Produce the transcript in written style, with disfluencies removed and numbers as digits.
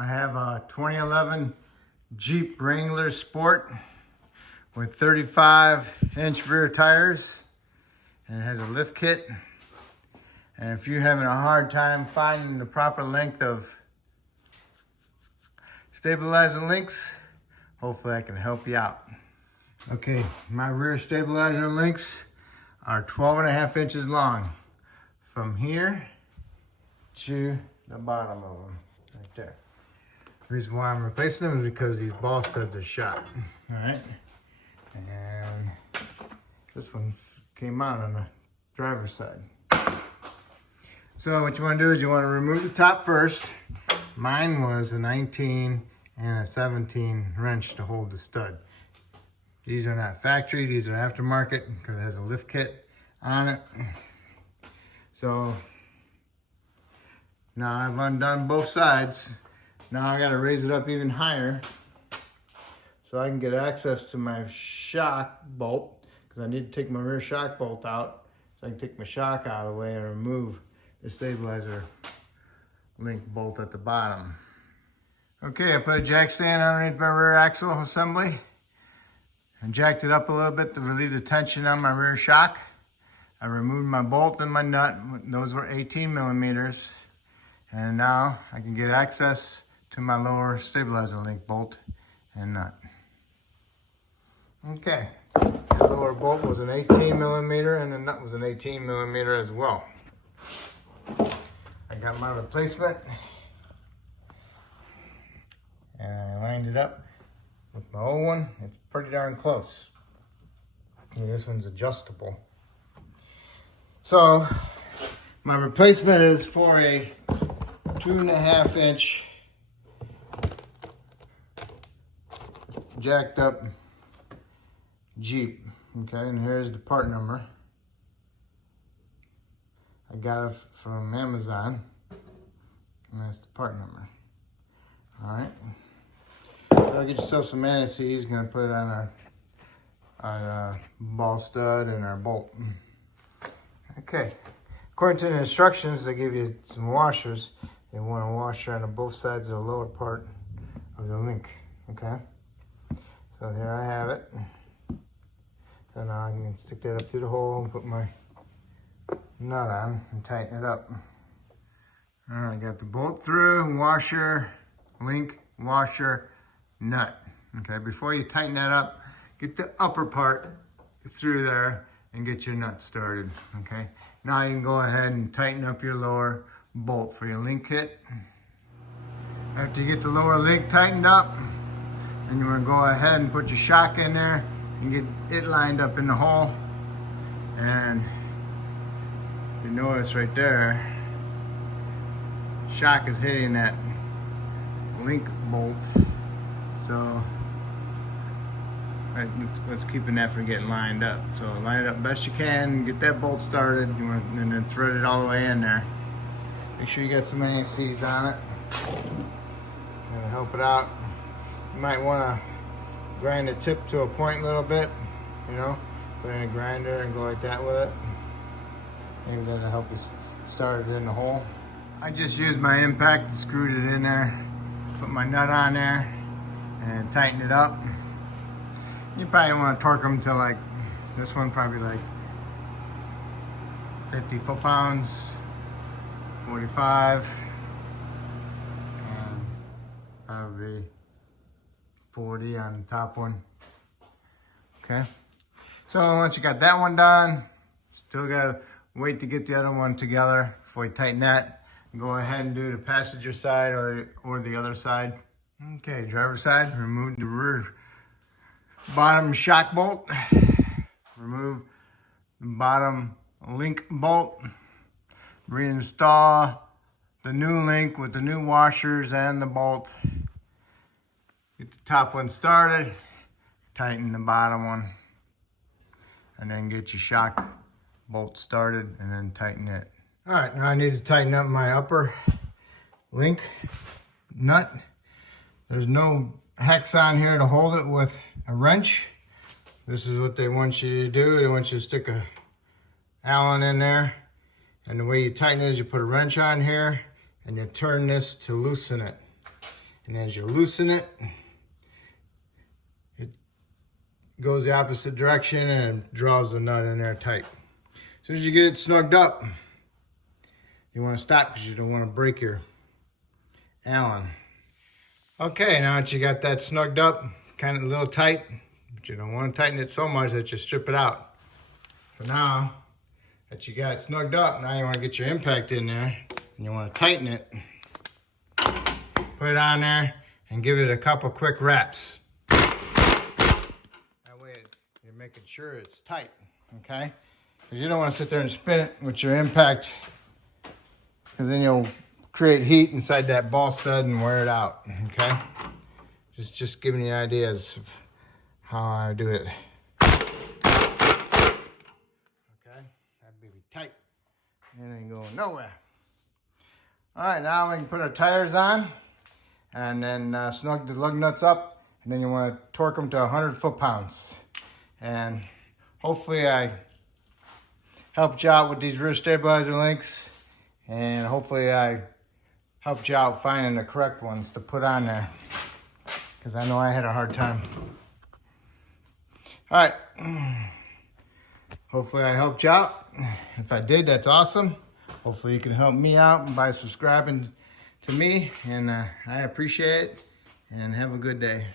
I have a 2011 Jeep Wrangler Sport with 35-inch rear tires, and it has a lift kit. And if you're having a hard time finding the proper length of stabilizer links, hopefully I can help you out. Okay, my rear stabilizer links are 12.5 inches long from here to the bottom of them, right there. The reason why I'm replacing them is because these ball studs are shot. All right, and this one came out on the driver's side. So what you want to do is you want to remove the top first. Mine was a 19 and a 17 wrench to hold the stud. These are not factory, these are aftermarket because it has a lift kit on it. So now I've undone both sides. Now I got to raise it up even higher so I can get access to my shock bolt, because I need to take my rear shock bolt out so I can take my shock out of the way and remove the stabilizer link bolt at the bottom. Okay, I put a jack stand underneath my rear axle assembly and jacked it up a little bit to relieve the tension on my rear shock. I removed my bolt and my nut. Those were 18 millimeters. And now I can get access to my lower stabilizer link bolt and nut. Okay, the lower bolt was an 18 millimeter and the nut was an 18 millimeter as well. I got my replacement and I lined it up with my old one. It's pretty darn close. And this one's adjustable. So my replacement is for a 2.5 inch jacked up Jeep. Okay, and here's the part number. I got it from Amazon, and that's the part number. All right, so get yourself some anti-seize. Gonna put it on our ball stud and our bolt. Okay, according to the instructions, they give you some washers. They want a washer on both sides of the lower part of the link. Okay, so here I have it. So now I can stick that up through the hole and put my nut on and tighten it up. All right, got the bolt through, washer, link, washer, nut. Okay, before you tighten that up, get the upper part through there and get your nut started. Okay, now you can go ahead and tighten up your lower bolt for your link kit. After you get the lower link tightened up, then you want to go ahead and put your shock in there and get it lined up in the hole. And you notice right there, shock is hitting that link bolt. So let's keeping that from getting lined up. So line it up best you can, get that bolt started, and then thread it all the way in there. Make sure you got some anti-seize on it. Gonna help it out. You might want to grind the tip to a point a little bit, you know, put in a grinder and go like that with it. Maybe that'll help you start it in the hole. I just used my impact and screwed it in there, put my nut on there and tighten it up. You probably want to torque them to like, this one probably like 50 foot-pounds, 45, and probably 40 on the top one. Okay, so once you got that one done, still gotta wait to get the other one together before you tighten that. Go ahead and do the passenger side or the other side. Okay, driver's side, remove the rear bottom shock bolt, remove the bottom link bolt, reinstall the new link with the new washers and the bolt. Get the top one started, tighten the bottom one, and then get your shock bolt started and then tighten it. All right, now I need to tighten up my upper link nut. There's no hex on here to hold it with a wrench. This is what they want you to do. They want you to stick a Allen in there, and the way you tighten it is you put a wrench on here and you turn this to loosen it. And as you loosen it, it goes the opposite direction and draws the nut in there tight. As soon as you get it snugged up, you want to stop because you don't want to break your Allen. Okay, now that you got that snugged up, kind of a little tight, but you don't want to tighten it so much that you strip it out. So now that you got it snugged up, now you want to get your impact in there and you want to tighten it. Put it on there and give it a couple quick wraps. That way you're making sure it's tight, okay? Because you don't want to sit there and spin it with your impact, because then you'll create heat inside that ball stud and wear it out, okay? Just giving you ideas of how I do it. Okay, that baby tight. It ain't going nowhere. All right, now we can put our tires on and then snug the lug nuts up, and then you want to torque them to 100 foot-pounds. And hopefully I helped you out with these rear stabilizer links, and hopefully I helped you out finding the correct ones to put on there, because I know I had a hard time. All right, hopefully I helped you out. If I did, that's awesome. Hopefully you can help me out by subscribing to me, and I appreciate it, and have a good day.